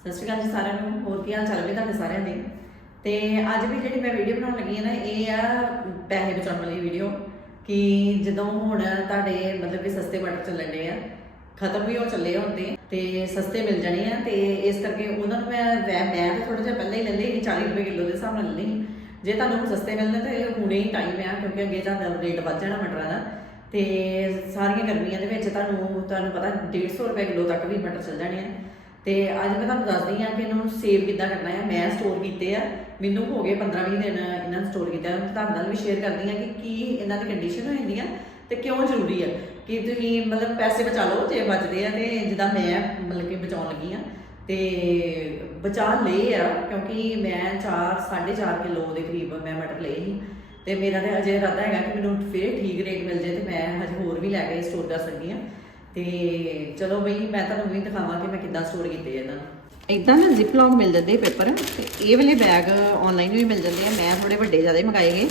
ਸਤਿ ਸ਼੍ਰੀ ਅਕਾਲ ਜੀ ਸਾਰਿਆਂ ਨੂੰ, ਹੋਰ ਕੀ ਹਾਲ ਚਾਲ ਹੈ ਤੁਹਾਡੇ ਸਾਰਿਆਂ ਦੇ? ਤੇ ਅੱਜ ਵੀ ਜਿਹੜੀ ਮੈਂ ਵੀਡੀਓ ਬਣਾਉਣ ਲੱਗੀ ਹਾਂ ਨਾ, ਇਹ ਆ ਪੈਸੇ ਬਚਾਉਣ ਵਾਲੀ ਵੀਡੀਓ, ਕਿ ਜਦੋਂ ਹੁਣ ਤੁਹਾਡੇ ਮਤਲਬ ਕਿ ਸਸਤੇ ਮਟਰ ਚੱਲਣ ਡੇ ਆ, ਖਤਮ ਵੀ ਹੋ ਚੱਲੇ ਹੁੰਦੇ ਤੇ ਸਸਤੇ ਮਿਲ ਜਾਣੇ ਆ, ਤੇ ਇਸ ਕਰਕੇ ਉਹਨਾਂ ਨੂੰ ਮੈਂ ਮੈਂ ਤਾਂ ਥੋੜਾ ਜਿਹਾ ਪਹਿਲਾਂ ਹੀ ਲੈ ਲਈ 40 ਰੁਪਏ ਕਿਲੋ ਦੇ ਹਿਸਾਬ ਨਾਲ ਲੈ ਲਈ ਜੇ ਤੁਹਾਨੂੰ ਹੁਣ ਸਸਤੇ ਮਿਲਣੇ ਤਾਂ ਹੁਣੇ ਹੀ ਟਾਈਮ ਆ, ਕਿਉਂਕਿ ਅੱਗੇ ਤੁਹਾਡਾ ਰੇਟ ਵੱਧ ਜਾਣਾ ਮਟਰਾਂ ਦਾ। ਤੇ ਸਾਰੀਆਂ ਗਰਮੀਆਂ ਦੇ ਵਿੱਚ ਤੁਹਾਨੂੰ ਤੁਹਾਨੂੰ ਪਤਾ 150 ਰੁਪਏ ਕਿਲੋ ਤੱਕ ਵੀ ਮਟਰ ਚੱਲ ਜਾਣੇ ਆ। ਤੇ ਅੱਜ ਮੈਂ ਤੁਹਾਨੂੰ ਦੱਸਦੀ ਹਾਂ ਕਿ ਇਹਨਾਂ ਨੂੰ ਸੇਵ ਕਿੱਦਾਂ ਕਰਨਾ ਹੈ। ਮੈਂ ਸਟੋਰ ਕੀਤੇ ਆ। ਮੈਨੂੰ ਹੋ ਗਏ 15-20 ਦਿਨ ਇਹਨਾਂ ਨੂੰ ਸਟੋਰ ਕੀਤਾ ਤੁਹਾਡੇ ਨਾਲ ਵੀ ਸ਼ੇਅਰ ਕਰਦੀ ਹਾਂ ਕਿ ਕੀ ਇਹਨਾਂ ਦੀ ਕੰਡੀਸ਼ਨ ਹੋ ਜਾਂਦੀ ਆ ਤੇ ਕਿਉਂ ਜ਼ਰੂਰੀ ਆ ਕਿ ਤੁਸੀਂ ਮਤਲਬ ਪੈਸੇ ਬਚਾ ਲਓ ਜੇ ਬਚਦੇ ਆ ਤੇ ਜਿੱਦਾਂ ਮੈਂ ਮਤਲਬ ਕਿ ਬਚਾਉਣ ਲੱਗੀ ਆ ਤੇ ਬਚਾ ਲਏ ਆ ਕਿਉਂਕਿ ਮੈਂ 4 4.5 ਕਿਲੋ ਦੇ ਕਰੀਬ ਮੈਂ ਮਟਰ ਲਏ ਸੀ ਤੇ ਮੇਰਾ ਤੇ ਅਜੇ ਇਰਾਦਾ ਹੈਗਾ ਕਿ ਮੈਨੂੰ ਫਿਰ ਠੀਕ ਰੇਟ ਮਿਲ ਜੇ ਤੇ ਮੈਂ ਹਜੇ ਹੋਰ ਵੀ ਲੈ ਕੇ ਸਟੋਰ ਕਰ ਸਕਦੀ ਆ। ਤੇ ਚਲੋ ਬਈ, ਮੈਂ ਤੁਹਾਨੂੰ ਵੀ ਦਿਖਾਵਾਂ ਕਿ ਮੈਂ ਕਿੱਦਾਂ ਸਟੋਰ ਕੀਤੇ ਇਹਨਾਂ ਨੂੰ। ਇਦਾਂ ਨਾ ਜ਼ਿਪ ਲੌਗ ਮਿਲ ਜਾਂਦੇ ਪੇਪਰ ਤੇ ਇਹ ਵਾਲੇ ਬੈਗ ਆਨਲਾਈਨ ਵੀ ਮਿਲ ਜਾਂਦੇ ਆ। ਮੈਂ ਥੋੜੇ ਵੱਡੇ ਜ਼ਿਆਦਾ ਹੀ ਮੰਗਾਏ ਗਏ।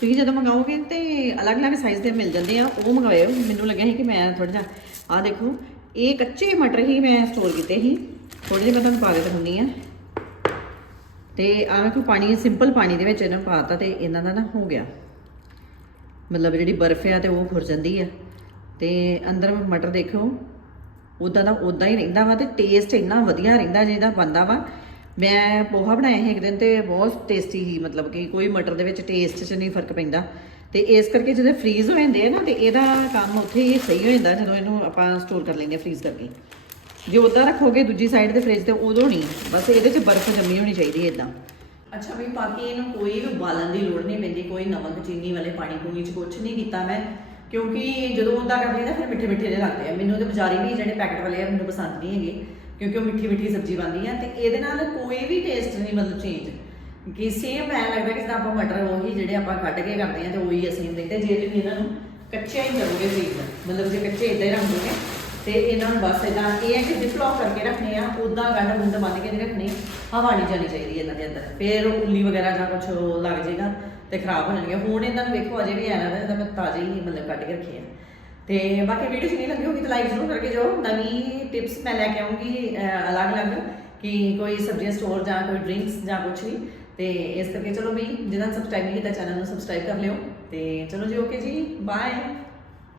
ਤੁਸੀਂ ਜਦੋਂ ਮੰਗਾਓਗੇ ਤੇ ਅਲੱਗ-ਅਲੱਗ ਸਾਈਜ਼ ਦੇ ਮਿਲ ਜਾਂਦੇ ਆ, ਉਹ ਮੰਗਵਾਇਓ। ਮੈਨੂੰ ਲੱਗਿਆ ਸੀ ਕਿ ਮੈਂ ਥੋੜਾ ਜਿਹਾ, ਆਹ ਦੇਖੋ, ਇਹ ਕੱਚੇ ਮਟਰ ਹੀ ਮੈਂ ਸਟੋਰ ਕੀਤੇ ਸੀ। ਥੋੜੇ ਜਿਹੇ ਮੈਂ ਤੁਹਾਨੂੰ ਪਾ ਕੇ ਦਿਖਾਉਂਦੀ ਆ ਤੇ ਆਵੇਂ ਕੋਈ ਪਾਣੀ ਸਿੰਪਲ ਪਾਣੀ ਦੇ ਵਿੱਚ ਇਹਨਾਂ ਨੂੰ ਪਾਤਾ ਤੇ ਇਹਨਾਂ ਦਾ ਨਾ ਹੋ ਗਿਆ। ਮਤਲਬ ਜਿਹੜੀ ਬਰਫ਼ ਆ ਤੇ ਉਹ ਖੁਰ ਜਾਂਦੀ ਆ। ਤੇ ਅੰਦਰ ਮਟਰ ਦੇਖੋ ਉਦਾਂ ਦਾ ਉਦਾਂ ਹੀ ਰਹਿੰਦਾ ਵਾ ਤੇ ਟੇਸਟ ਇੰਨਾ ਵਧੀਆ ਰਹਿੰਦਾ ਜਿਹਦਾ ਬੰਦਾ ਵਾ। ਮੈਂ ਪੋਹਾ ਬਣਾਇਆ ਸੀ ਇੱਕ ਦਿਨ ਤੇ ਬਹੁਤ ਟੇਸਟੀ ਸੀ, ਮਤਲਬ ਕਿ ਕੋਈ ਮਟਰ ਦੇ ਵਿੱਚ ਟੇਸਟ 'ਚ ਨਹੀਂ ਫ਼ਰਕ ਪੈਂਦਾ। ਤੇ ਇਸ ਕਰਕੇ ਜਦੋਂ ਫ੍ਰੀਜ਼ ਹੋ ਜਾਂਦੇ ਆ ਨਾ ਤੇ ਇਹਦਾ ਕੰਮ ਉੱਥੇ ਹੀ ਸਹੀ ਹੋ ਜਾਂਦਾ ਜਦੋਂ ਇਹਨੂੰ ਆਪਾਂ ਸਟੋਰ ਕਰ ਲੈਂਦੇ ਆ ਫ੍ਰੀਜ਼ ਕਰਕੇ। ਜੇ ਉਦਾਂ ਰੱਖੋਗੇ ਦੂਜੀ ਸਾਈਡ ਤੇ ਫ੍ਰਿਜ ਤੇ ਉਦੋਂ ਨਹੀਂ, ਬਸ ਇਹਦੇ 'ਚ ਬਰਫ਼ ਜੰਮੀ ਹੋਣੀ ਚਾਹੀਦੀ ਹੈ ਇਦਾਂ ਅੱਛਾ ਵੀ ਬਾਕੀ ਇਹਨੂੰ ਕੋਈ ਵੀ ਉਬਾਲਣ ਦੀ ਲੋੜ ਨਹੀਂ ਪੈਂਦੀ, ਕੋਈ ਨਮਕ, ਚੀਨੀ ਵਾਲੇ ਪਾਣੀ ਪੂਣੀ 'ਚ ਕੁਝ ਨਹੀਂ ਕੀਤਾ ਮੈਂ। ਕਿਉਂਕਿ ਜਦੋਂ ਉਦਾਂ ਕਰਦੇ ਨਾ, ਫਿਰ ਮਿੱਠੇ ਮਿੱਠੇ ਜਿਹੇ ਲੱਗਦੇ ਆ। ਮੈਨੂੰ ਤੇ ਬਜ਼ਾਰੀ ਵੀ ਜਿਹੜੇ ਪੈਕਟ ਵਾਲੇ ਆ, ਮੈਨੂੰ ਪਸੰਦ ਨਹੀਂ ਹੈਗੇ, ਕਿਉਂਕਿ ਉਹ ਮਿੱਠੀ ਮਿੱਠੀ ਸਬਜ਼ੀ ਬਣਦੀ ਆ। ਤੇ ਇਹਦੇ ਨਾਲ ਕੋਈ ਵੀ ਟੇਸਟ ਨਹੀਂ, ਮਤਲਬ ਚੇਂਜ ਕਿ ਸੇਮ ਐ ਲੱਗਦਾ ਕਿ ਜਿੱਦਾਂ ਆਪਾਂ ਮਟਰ ਉਹੀ ਜਿਹੜੇ ਆਪਾਂ ਕੱਢ ਕੇ ਕਰਦੇ ਆ ਤੇ ਉਹੀ ਅਸੀਂ ਦਿੰਦੇ ਜੇ ਤੁਸੀਂ ਇਹਨਾਂ ਨੂੰ ਕੱਚਿਆ ਹੀ ਕਰੋਗੇ ਫ੍ਰੀਜ਼ ਮਤਲਬ ਜੇ ਕੱਚੇ ਇਦਾਂ ਹੀ ਰੱਖੋਗੇ ਤੇ ਇਹਨਾਂ ਨੂੰ ਬਸ ਇਦਾਂ ਇਹ ਹੈ ਕਿ ਜਿਪਲੌਕ ਕਰਕੇ ਰੱਖਣੇ ਆ ਉਦਾਂ ਗੰਢ ਗੁੰਡ ਬੰਨ ਕੇ ਨਹੀਂ ਰੱਖਣੇ, ਹਵਾ ਨਹੀਂ ਜਾਣੀ ਚਾਹੀਦੀ ਇਹਨਾਂ ਦੇ ਅੰਦਰ। ਫਿਰ ਉੱਲੀ ਵਗੈਰਾ ਜਾਂ ਕੁਝ ਲੱਗ ਜਾਏਗਾ ਤੇ ਖਰਾਬ ਹੋ ਜਾਣਗੇ ਹੁਣ ਇਹਨਾਂ ਨੂੰ ਵੇਖੋ, ਅਜੇ ਵੀ ਐਨਾ ਦਾ ਇਹਦਾ ਮੈਂ ਤਾਜ਼ੇ ਹੀ ਮਤਲਬ ਕੱਢ ਕੇ ਰੱਖੇ ਆ। ਤੇ ਬਾਕੀ ਵੀਡੀਓ ਚੰਗੀ ਲੱਗੀ ਹੋਗੀ ਤਾਂ ਲਾਈਕ ਜ਼ਰੂਰ ਕਰਕੇ ਜਾਓ। ਨਵੀਂ ਟਿਪਸ ਮੈਂ ਲੈ ਕੇ ਆਉਂਗੀ ਅਲੱਗ-ਅਲੱਗ ਕਿ ਕੋਈ ਸਬਜ਼ੀਆਂ ਸਟੋਰ ਜਾਂ ਕੋਈ ਡਰਿੰਕਸ ਜਾਂ ਕੁਝ ਵੀ। ਤੇ ਇਸ ਕਰਕੇ ਚਲੋ ਵੀ ਜਿਹਨਾਂ ਸਬਸਕ੍ਰਾਈਬ ਨਹੀਂ ਕੀਤਾ, ਚੈਨਲ ਨੂੰ ਸਬਸਕ੍ਰਾਈਬ ਕਰ ਲਿਓ। ਤੇ ਚਲੋ ਜੀ ਓਕੇ ਜੀ ਬਾਏ